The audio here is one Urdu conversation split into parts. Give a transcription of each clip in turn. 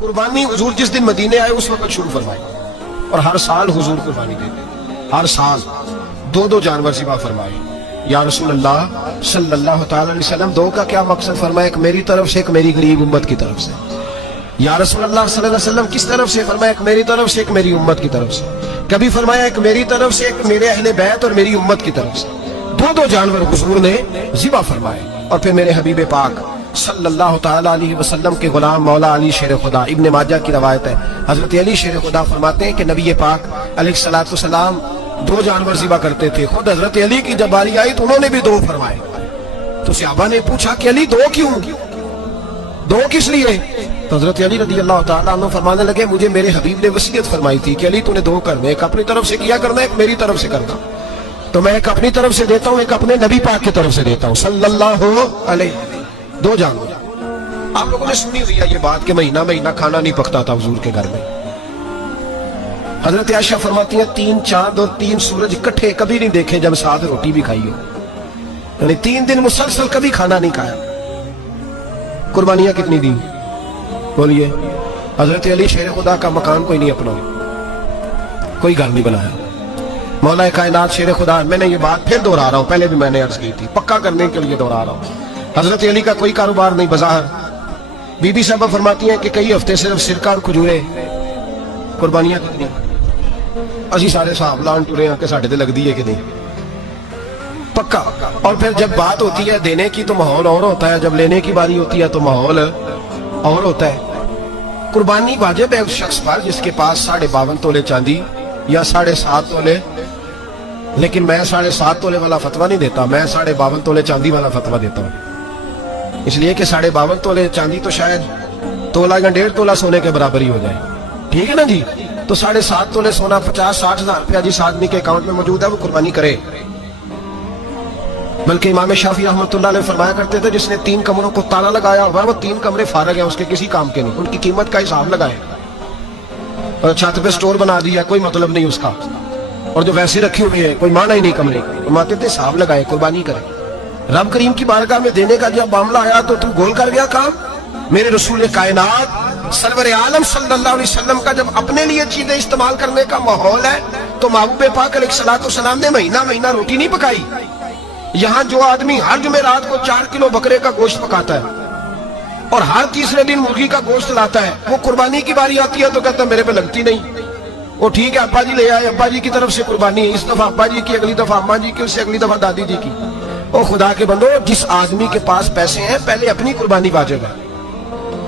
قربانی حضور جس دن مدینے آئے اس وقت شروع فرمائی، اور ہر سال حضور قربانی دیتے، ہر سال دو جانور ذبح فرمائے۔ یا رسول اللہ صلی اللہ تعالی علیہ وسلم، دو کا کیا مقصد فرمایا؟ ایک میری طرف سے، ایک میری غریب امت کی طرف سے۔ یا رسول اللہ صلی اللہ علیہ وسلم کس طرف سے فرمایا؟ ایک میری طرف سے، ایک میری امت کی طرف سے۔ کبھی فرمایا ایک میری طرف سے، ایک میرے اہل بیت اور میری امت کی طرف سے۔ دو جانور حضور نے ذبح فرمائے، اور پھر میرے حبیب پاک صلی اللہ تعالی علیہ وسلم کے غلام مولا علی شیر خدا، ابن ماجہ کی روایت ہے، حضرت علی شیر خدا فرماتے ہیں کہ نبی پاک علیہ الصلوۃ والسلام 2 جانور ذبح کرتے تھے۔ خود حضرت علی کی جب باری آئی تو انہوں نے بھی 2 فرمائے۔ تو صحابہ نے پوچھا کہ علی 2 کیوں؟ 2 کس لیے؟ تو حضرت علی رضی اللہ تعالیٰ عنہ فرمانے لگے مجھے میرے حبیب نے وصیت فرمائی تھی کہ علی تو نے 2 کرنے، ایک اپنی طرف سے کیا کرنا، ایک میری طرف سے کرنا۔ تو میں ایک اپنی طرف سے دیتا ہوں، ایک اپنے نبی پاک کی طرف سے دیتا ہوں صلی اللہ علیہ۔ 2 جانور۔ آپ لوگوں نے سنی ہوئی ہے یہ بات کہ مہینہ کھانا نہیں پکتا تھا حضور کے گھر میں۔ حضرت عائشہ فرماتی ہیں 3 چاند اور 3 سورج اکٹھے کبھی نہیں دیکھے جب ساتھ روٹی بھی کھائی ہو، یعنی 3 دن مسلسل کبھی کھانا نہیں کھایا۔ قربانیاں کتنی دی بولیے؟ حضرت علی شیر خدا کا مکان کوئی نہیں اپنا، کوئی گھر نہیں بنایا۔ مولا کائنات شیر خدا، میں نے یہ بات پھر دہرا رہا ہوں، پہلے بھی میں نے عرض کی تھی، پکا کرنے کے لیے دہرا رہا ہوں۔ حضرت علی کا کوئی کاروبار نہیں بظاہر۔ بی بی صاحبہ فرماتی ہیں کہ کئی ہفتے صرف سرکہ اور کھجورے۔ قربانیاں کتنی؟ اسی سارے صاحب لان ٹورے ہیں کہ ساڑھے تے لگ دی ہے کہ نہیں، پکا۔ اور پھر جب بات ہوتی ہے دینے کی تو ماحول اور ہوتا ہے، جب لینے کی باری ہوتی ہے تو ماحول اور ہوتا ہے۔ قربانی واجب ہے اس شخص پر جس کے پاس 52.5 تولے چاندی یا 7.5 تولے، لیکن میں 7.5 تولے والا فتویٰ نہیں دیتا، میں 52.5 تولے چاندی والا فتویٰ دیتا ہوں، اس لیے کہ 52.5 تولے چاندی تو شاید تولہ یا 1.5 تولہ سونے کے برابر ہی ہو جائے، ٹھیک ہے نا جی؟ تو 7.5 تولے سونا 50-60 ہزار روپیہ جس آدمی کے اکاؤنٹ میں موجود ہے وہ قربانی کرے۔ بلکہ امام شافعی رحمۃ اللہ علیہ فرمایا کرتے تھے جس نے 3 کمروں کو تالا لگایا ہوا وہ 3 کمرے فارغ ہیں، اس کے کسی کام کے نہیں، ان کی قیمت کا حساب لگائے، اور چھت پہ سٹور بنا دیا کوئی مطلب نہیں اس کا، اور جو ویسے رکھی ہوئی ہے کوئی معنی ہی نہیں کمرے، فرماتے تھے حساب لگائے قربانی کرے۔ رب کریم کی بارگاہ میں دینے کا جب معاملہ آیا تو تم گول کر گیا کام۔ میرے رسول کائنات سرور عالم صلی اللہ علیہ وسلم کا جب اپنے لیے چیزیں استعمال کرنے کا ماحول ہے تو محبوب پاک علیہ الصلوۃ والسلام نے مہینہ روٹی نہیں پکائی۔ یہاں جو آدمی ہر جمعرات کو 4 کلو بکرے کا گوشت پکاتا ہے اور ہر تیسرے دن مرغی کا گوشت لاتا ہے، وہ قربانی کی باری آتی ہے تو کہتا ہے میرے پہ لگتی نہیں۔ وہ ٹھیک ہے ابا جی لے آئے، ابا جی کی طرف سے قربانی ہے، اس دفعہ ابا جی کی، اگلی دفعہ اماں جی کی، اس سے اگلی دفعہ دادی جی کی۔ او خدا کے بندو، جس آدمی کے پاس پیسے ہیں پہلے اپنی قربانی واجب ہے۔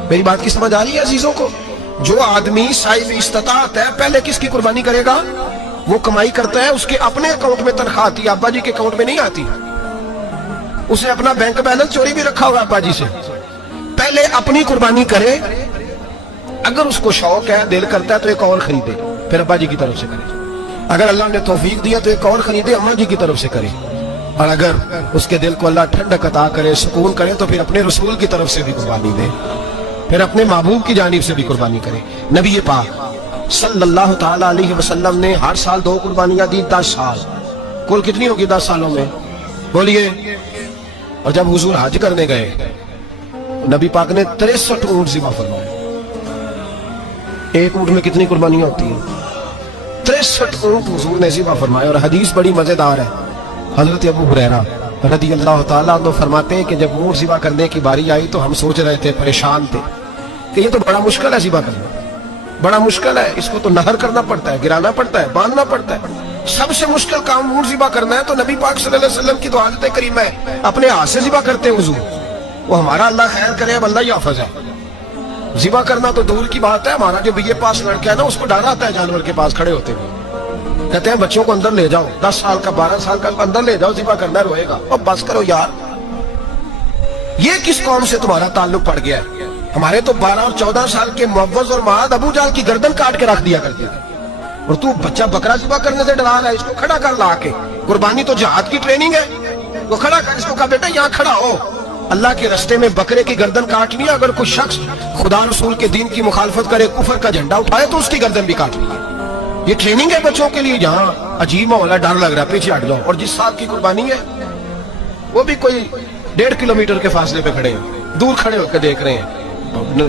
میری بات کی سمجھ آ رہی ہے عزیزوں کو؟ جو آدمی صاحب استطاعت ہے پہلے کس کی قربانی کرے گا؟ وہ کمائی کرتا ہے، اس کے اپنے اکاؤنٹ میں تنخواہ آتی ہے، ابا جی کے اکاؤنٹ میں نہیں آتی۔ اسے اپنا بینک بیلنس چوری بھی رکھا ہوا ابا جی سے، پہلے اپنی قربانی کرے۔ اگر اس کو شوق ہے، دل کرتا ہے تو ایک اور خریدے، پھر ابا جی کی طرف سے کرے۔ اگر اللہ نے توفیق دیا تو ایک اور خریدے، اماں جی کی طرف سے کرے۔ اور اگر اس کے دل کو اللہ ٹھنڈک عطا کرے، سکون کرے، تو پھر اپنے رسول کی طرف سے بھی قربانی دے، پھر اپنے محبوب کی جانب سے بھی قربانی کرے۔ نبی پاک صلی اللہ تعالی علیہ وسلم نے ہر سال 2 قربانیاں دی، 10 سال۔ کل کتنی ہوگی 10 سالوں میں بولیے؟ اور جب حضور حج کرنے گئے نبی پاک نے 63 اونٹ ذبح فرمائے۔ ایک اونٹ میں کتنی قربانیاں ہوتی ہیں؟ 63 اونٹ حضور نے ذبح فرمائے۔ اور حدیث بڑی مزیدار ہے، حضرت ابو ہریرہ رضی اللہ تعالیٰ عنہ فرماتے ہیں کہ جب اونٹ ذبح کرنے کی باری آئی تو ہم سوچ رہے تھے، پریشان تھے کہ یہ تو بڑا مشکل ہے ذبح کرنا، بڑا مشکل ہے، اس کو تو نہر کرنا پڑتا ہے، گرانا پڑتا ہے، باندھنا پڑتا ہے، سب سے مشکل کام اونٹ ذبح کرنا ہے۔ تو نبی پاک صلی اللہ علیہ وسلم کی تو عادت کریم ہے اپنے ہاتھ سے ذبح کرتے ہیں حضور۔ وہ ہمارا اللہ خیر کرے، اب اللہ ہی حافظ ہے، ذبح کرنا تو دور کی بات ہے۔ ہمارا جو BA پاس لڑکا ہے نا، اس کو ڈر آتا ہے جانور کے پاس کھڑے ہوتے ہوئے، کہتے ہیں بچوں کو اندر لے جاؤ، 10 سال کا 12 سال کا اندر لے جاؤ، ذبح کرنا روئے گا۔ اور بس کرو یار، یہ کس قوم سے تمہارا تعلق پڑ گیا ہے؟ ہمارے تو 12 اور 14 سال کے معوذ اور معاذ ابو جہل کی گردن کاٹ کے رکھ دیا کرتے تھے، اور تو بچہ بکرا ذبح کرنے سے ڈرا رہا ہے۔ اس کو کھڑا کر لا کے، قربانی تو جہاد کی ٹریننگ ہے، وہ کھڑا کر، اس کو کہا بیٹا یہاں کھڑا ہو، اللہ کے رستے میں بکرے کی گردن کاٹنی ہے۔ اگر کوئی شخص خدا رسول کے دین کی مخالفت کرے، کفر کا جھنڈا اٹھائے تو اس کی گردن بھی کاٹنی ہے۔ یہ ٹریننگ ہے بچوں کے لیے۔ جہاں عجیب ماحول ہے، ڈر لگ رہا ہے، پیچھے ہٹ جاؤ۔ اور جس صاحب کی قربانی ہے وہ بھی کوئی 1.5 کلومیٹر کے فاصلے پہ کھڑے ہیں، دور کھڑے ہو کے دیکھ رہے ہیں،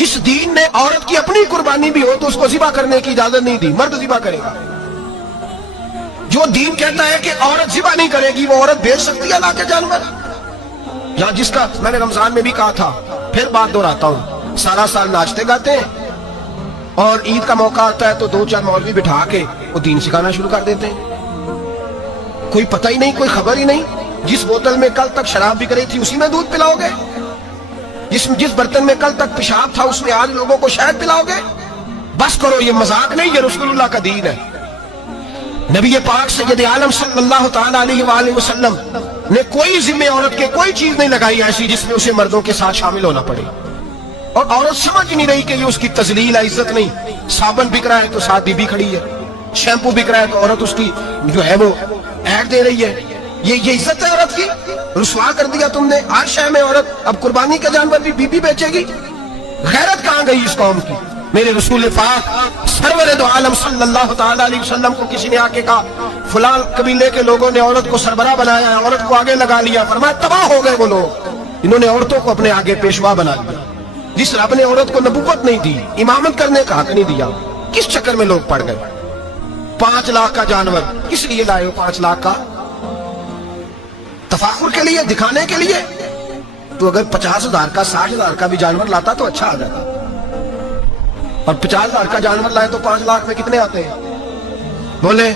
جس دین نے عورت کی اپنی قربانی بھی ہو تو اس کو ذبح کرنے کی اجازت نہیں دی، مرد ذبح کرے گا۔ جو دین کہتا ہے کہ عورت ذبح نہیں کرے گی، وہ عورت بیچ سکتی ہے لا کے جانور؟ یا جس کا میں نے رمضان میں بھی کہا تھا، پھر بات دہراتا ہوں، سارا سال ناچتے گاتے ہیں اور عید کا موقع آتا ہے تو 2-4 مولوی بٹھا کے وہ دین سکھانا شروع کر دیتے ہیں۔ کوئی پتہ ہی نہیں، کوئی خبر ہی نہیں۔ جس بوتل میں کل تک شراب بک رہی تھی اسی میں دودھ پلاؤ گے؟ جس برتن میں کل تک پیشاب تھا اس میں آج لوگوں کو شہد پلاؤ گے؟ بس کرو، یہ مذاق نہیں، یہ رسول اللہ کا دین ہے۔ نبی پاک سید عالم صلی اللہ تعالی علیہ وآلہ وسلم نے کوئی ذمہ عورت کے کوئی چیز نہیں لگائی ایسی جس میں اسے مردوں کے ساتھ شامل ہونا پڑے، اور عورت سمجھ نہیں رہی کہ یہ اس کی تذلیل ہے، عزت نہیں۔ صابن بک رہا ہے تو ساتھ بی بی کھڑی ہے، شیمپو بک رہا ہے تو عورت اس کی جو ہے وہ ایڈ دے رہی ہے۔ یہ عزت ہے عورت کی؟ رسوا کر دیا تم نے۔ ہر شے میں عورت، اب قربانی کا جانور بھی بی بی بیچے گی؟ غیرت کہاں گئی اس قوم کی؟ میرے رسول پاک سرور دو عالم صلی اللہ تعالی علیہ وسلم کو کسی نے آ کے کہا فلاں قبیلے کے لوگوں نے عورت کو سربراہ بنایا ہے، عورت کو آگے لگا لیا، فرمایا تباہ ہو گئے وہ لوگ، انہوں نے عورتوں کو اپنے آگے پیشوا بنا لیا۔ جس رب نے عورت کو نبوت نہیں دی، امامت کرنے کا حق نہیں دیا، کس چکر میں لوگ پڑ گئے؟ 5 لاکھ کا جانور کس لیے لائے ہو؟ 5 لاکھ کا تفاخر کے لیے، دکھانے کے لیے؟ تو اگر 50,000 کا 60,000 کا بھی جانور لاتا تو اچھا آ جاتا، اور 50,000 کا جانور لائے تو 5 لاکھ میں کتنے آتے ہیں؟ بولے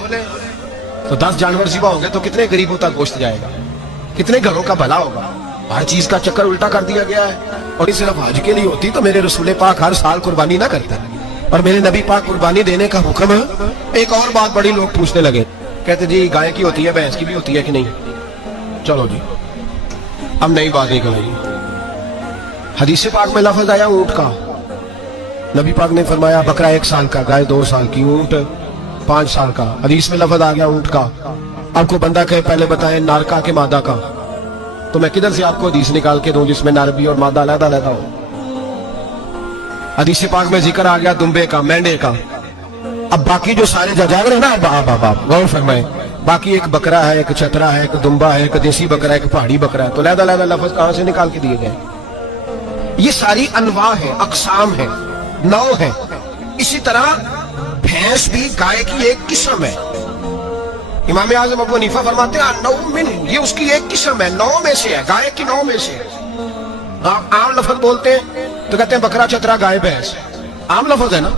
تو 10 جانور ذبح ہوں گے تو کتنے غریبوں تک گوشت جائے گا، کتنے گھروں کا بھلا ہوگا؟ ہر چیز کا چکر الٹا کر دیا گیا ہے۔ اور یہ صرف حج کے لیے ہوتی تو میرے رسول پاک ہر سال قربانی نہ کرتے، اور میرے نبی پاک قربانی دینے کا حکم ہے۔ ایک اور بات بڑی لوگ پوچھنے لگے، کہتے جی گائے کی ہوتی ہے، بھینس کی بھی ہوتی ہے کہ نہیں؟ چلو جی اب نئی بات نہیں کریں۔ حدیث پاک میں لفظ آیا اونٹ کا، نبی پاک نے فرمایا بکرا 1 سال کا، گائے 2 سال کی، اونٹ 5 سال کا۔ حدیث میں لفظ آ گیا اونٹ کا۔ آپ کو بندہ کہے پہلے بتائیں نر کا کہ مادہ کا، تو میں کدھر سے آپ کو حدیث نکال کے دوں جس میں نر بھی اور مادہ علیحدہ علیحدہ ہو؟ حدیث پاک میں ذکر آ گیا دمبے کا، مینڈے کا۔ اب باقی جو سارے جاگ رہے ہیں نا، غور فرمائیں، باقی ایک بکرا ہے، ایک چترا ہے، ایک دمبا ہے، ایک دیسی بکرا ہے، ایک پہاڑی بکرا ہے، تو علیحدہ علیحدہ لفظ کہاں سے نکال کے دیے گئے؟ یہ ساری انواع ہیں، اقسام ہیں، نو ہیں۔ اسی طرح بھینس بھی گائے کی ایک قسم ہے۔ امام اعظم ابو حنیفہ فرماتے ہیں نو من، یہ اس کی ایک قسم ہے، 9 میں سے ہے، گائے کی 9 میں سے ہے۔ عام لفظ بولتے ہیں تو کہتے ہیں بکرا چترا گائے بھینس، عام لفظ ہے نا۔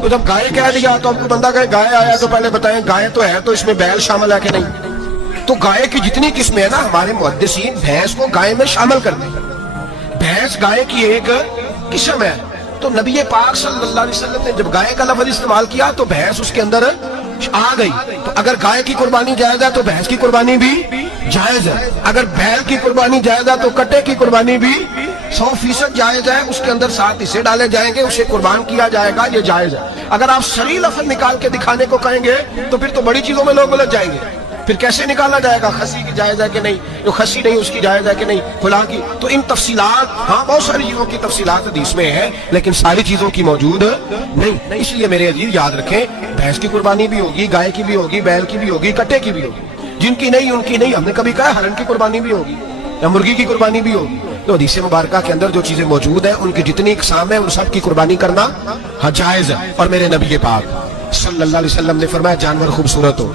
تو جب گائے کہہ دیا تو اب کو بندہ کہے گائے آیا تو پہلے بتائیں گائے تو ہے تو اس میں بیل شامل ہے کہ نہیں؟ تو گائے کی جتنی قسمیں ہیں نا، ہمارے محدثین بھینس کو گائے میں شامل کر دیں۔ بھینس گائے کی ایک قسم ہے۔ تو نبی پاک صلی اللہ علیہ وسلم نے جب گائے کا لفظ استعمال کیا تو بھینس اس کے اندر آ گئی۔ تو اگر گائے کی قربانی جائز ہے تو بھینس کی قربانی بھی جائز ہے، اگر بیل کی قربانی جائز ہے تو کٹے کی قربانی بھی 100% جائز ہے، اس کے اندر 7 حصے ڈالے جائیں گے، اسے قربان کیا جائے گا، یہ جائز ہے۔ اگر آپ صریح لفظ نکال کے دکھانے کو کہیں گے تو پھر تو بڑی چیزوں میں لوگ الجھ جائیں گے۔ پھر کیسے نکالا جائے گا خسی کی جائز ہے کہ نہیں، جو خسی نہیں اس کی جائز ہے کہ نہیں، فلاں کی؟ تو ان تفصیلات، ہاں بہت ساری چیزوں کی تفصیلات حدیث میں ہے لیکن ساری چیزوں کی موجود نہیں۔ اس لیے میرے عزیز یاد رکھیں، بھینس کی قربانی بھی ہوگی، گائے کی بھی ہوگی، بیل کی بھی ہوگی، کٹے کی بھی ہوگی۔ جن کی نہیں ان کی نہیں۔ ہم نے کبھی کہا ہرن کی قربانی بھی ہوگی یا مرغی کی قربانی بھی ہوگی۔ تو حدیث مبارکہ کے اندر جو چیزیں موجود ہیں ان کی جتنی اقسام ہیں ان سب کی قربانی کرنا جائز ہے۔ اور میرے نبی پاک صلی اللہ علیہ وسلم نے فرمایا جانور خوبصورت ہو،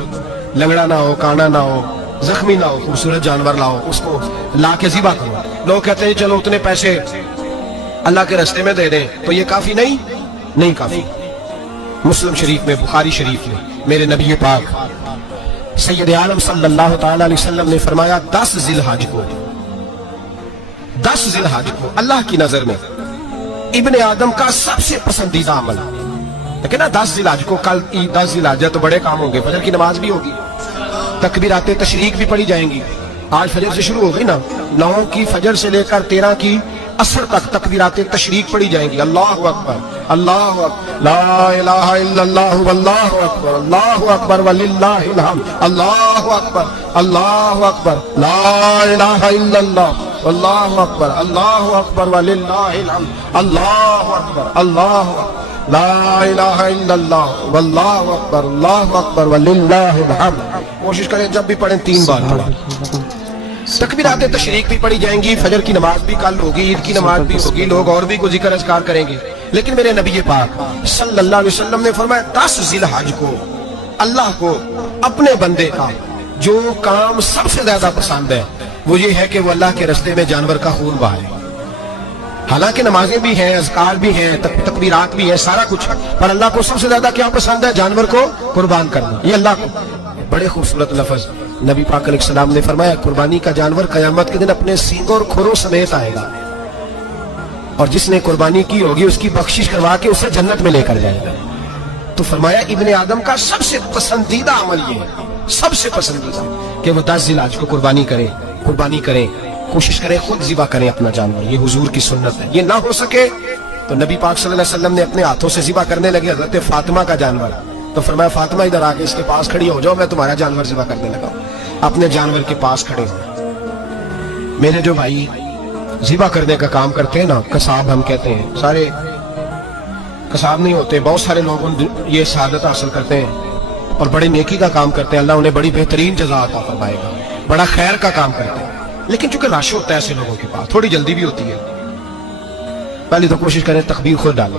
لنگڑا نہ ہو، کانا نہ ہو، زخمی نہ ہو، خوبصورت جانور لاؤ، اس کو لا کے ذبح کرو۔ لوگ کہتے ہیں چلو اتنے پیسے اللہ کے راستے میں دے دیں، تو یہ کافی نہیں کافی۔ مسلم شریف میں، بخاری شریف میں میرے نبی پاک سید عالم صلی اللہ تعالی علیہ وسلم نے فرمایا 10 ذی الحج کو اللہ کی نظر میں ابن آدم کا سب سے پسندیدہ عمل ہے۔ لیکن نا 10 ذی الحج کو، کل 10 ذی الحج ہے تو بڑے کام ہوں گے، فجر کی نماز بھی ہوگی، تکبیرات تشریق بھی پڑھی جائیں گی۔ آج فجر سے شروع ہوگی نا، 9 کی فجر سے لے کر 13 کی عصر تک تکبیرات تشریق پڑھی جائیں گی۔ اللہ اکبر، اللہ اکبر، لا الہ الا اللہ، واللہ اکبر، اللہ اکبر وللہ الحمد، اللہ اکبر، اللہ اکبر، لا الہ الا اللہ، واللہ اکبر، اللہ اکبر وللہ الحمد، اللہ اکبر، اللہ اکبر، لا الہ الا اللہ، واللہ اکبر، اللہ اکبر وللہ الحمد۔ کوشش کریں جب بھی پڑھیں 3 بار پڑھیں۔ تکبیرات تشریق بھی پڑھی جائیں گی، فجر کی نماز بھی کل ہوگی، عید کی نماز بھی ہوگی، لوگ اور بھی کوئی ذکر اذکار کریں گے۔ لیکن میرے نبی پاک صلی اللہ علیہ وسلم نے فرمایا 10 ذی الحج کو اللہ کو اپنے بندے کا جو کام سب سے زیادہ پسند ہے وہ یہ ہے کہ وہ اللہ کے راستے میں جانور کا خون بہائے. حالانکہ نمازیں بھی ہیں، اذکار بھی ہیں، تکبیرات بھی ہیں، سارا کچھ، پر اللہ کو سب سے زیادہ کیا پسند ہے؟ جانور کو قربان کرنا. یہ اللہ کو بڑے خوبصورت لفظ نبی پاک علیہ السلام نے فرمایا قربانی کا جانور قیامت کے دن اپنے سینگوں اور کھروں سمیت آئے گا، اور جس نے قربانی کی ہوگی اس کی بخشش کروا کے اسے جنت میں لے کر جائے گا. تو فرمایا ابن آدم کا سب سے پسندیدہ عمل یہ ہے، سب سے پسندیدہ، کہ وہ 10 ذی الحج کو قربانی کرے، کوشش کرے خود ذبح کریں اپنا جانور. یہ حضور کی سنت ہے. یہ نہ ہو سکے تو نبی پاک صلی اللہ علیہ وسلم نے اپنے ہاتھوں سے ذبح کرنے لگے حضرت فاطمہ کا جانور. تو فرمایا فاطمہ ادھر آ کے اس کے پاس کھڑی ہو جاؤ، میں تمہارا جانور ذبح کرنے لگا. اپنے جانور کے پاس کھڑے ہو. میرے جو بھائی ذبح کرنے کا کام کرتے ہیں نا، قصاب ہم کہتے ہیں، سارے قصاب نہیں ہوتے، بہت سارے لوگ یہ سعادت حاصل کرتے ہیں اور بڑے نیکی کا کام کرتے ہیں، اللہ انہیں بڑی بہترین جزا عطا فرمائے گا، بڑا خیر کا کام کرتے ہیں. لیکن چونکہ رش ہوتا ہے ایسے لوگوں کے پاس، تھوڑی جلدی بھی ہوتی ہے، پہلے تو کوشش کریں تکبیر خود ڈالیں.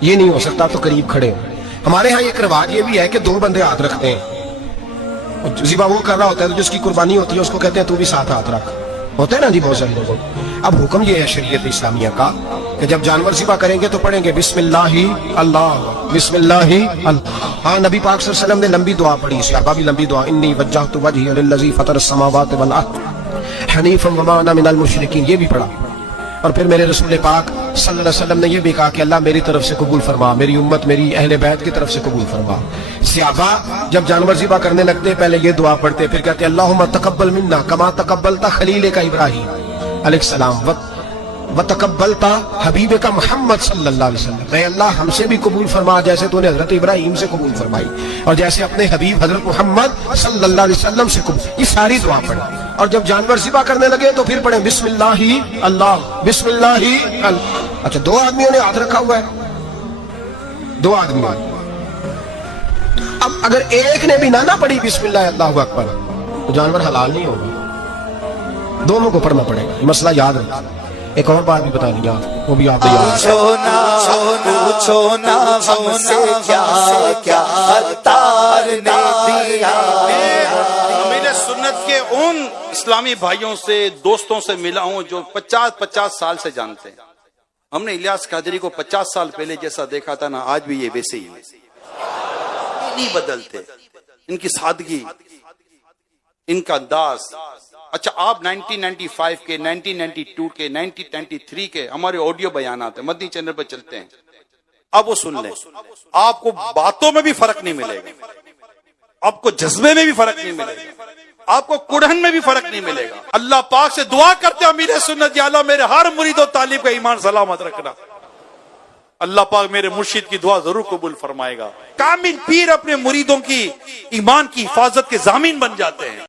یہ نہیں ہو سکتا تو قریب کھڑے ہو. ہمارے ہاں ایک رواج یہ بھی ہے کہ 2 بندے ہاتھ رکھتے ہیں، ذبح وہ کر رہا ہوتا ہے تو جس کی قربانی ہوتی ہے اس کو کہتے ہیں تو بھی ساتھ ہاتھ رکھ. ہوتا ہے نا جی بہت سارے لوگوں. اب حکم یہ ہے شریعت اسلامیہ کا کہ جب جانور ذبح کریں گے تو پڑھیں گے بسم اللہ اللہ، بسم اللہ اللہ. ہاں نبی پاک صلی اللہ علیہ وسلم نے لمبی دعا پڑھی، صحابہ بھی لمبی دعا، انی وجہت وجہی للذی فطر السماوات والارض حنیفا وما انا من المشرکین، یہ بھی پڑھا. اور پھر میرے رسول پاک صلی اللہ علیہ وسلم نے یہ بھی کہا کہ اللہ میری طرف سے قبول فرما، میری امت، میری اہل بیت کی طرف سے قبول فرما. صحابہ جب جانور ذبح کرنے لگتے پہلے یہ دعا پڑھتے، پھر کہتے اللہم تقبل منا کما تقبلت خلیلک ابراہیم علیہ السلام وتقبلت حبیبک محمد صلی اللہ علیہ وسلم. اے اللہ ہم سے بھی قبول فرما جیسے تو نے حضرت ابراہیم سے قبول فرمائی، اور جیسے اپنے حبیب حضرت محمد صلی اللہ علیہ وسلم سے قبول. یہ ساری دعا پڑھیں. اور جب جانور ذبح کرنے لگے تو پھر پڑھیں بسم اللہ اللہ، بسم اللہ اللہ. اچھا 2 آدمیوں نے ہاتھ رکھا ہوا ہے، 2 آدمیوں. اب اگر ایک نے بھی نہ پڑھی بسم اللہ اللہ اکبر تو جانور حلال نہیں ہوگا، دونوں کو پڑھنا پڑے گا. یہ مسئلہ یاد رکھنا. ایک اور بات بھی بتا دیا، وہ بھی آپ پوچھو نا ہم سے کیا کیا عطار نے دیا. امیر سنت کے ان اسلامی بھائیوں سے، دوستوں سے ملا ہوں جو 50 سال سے جانتے ہیں. ہم نے الیاس قادری کو 50 سال پہلے جیسا دیکھا تھا نا، آج بھی یہ ویسے ہی نہیں بدلتے. ان کی سادگی، ان کا انداز. اچھا آپ 1995 کے، 1992 کے، 1993 کے ہمارے آڈیو بیانات ہیں، مدنی چینل پر چلتے ہیں، اب وہ سن لیں. آپ کو باتوں میں بھی فرق نہیں ملے گا، آپ کو جذبے میں بھی فرق نہیں ملے گا، آپ کو کڑھن میں بھی فرق نہیں ملے گا. اللہ پاک سے دعا کرتے ہیں امیر سنت، یا اللہ میرے ہر مرید و طالب کا ایمان سلامت رکھنا. اللہ پاک میرے مرشد کی دعا ضرور قبول فرمائے گا. کامل پیر اپنے مریدوں کی ایمان کی حفاظت کے ضامن بن جاتے ہیں.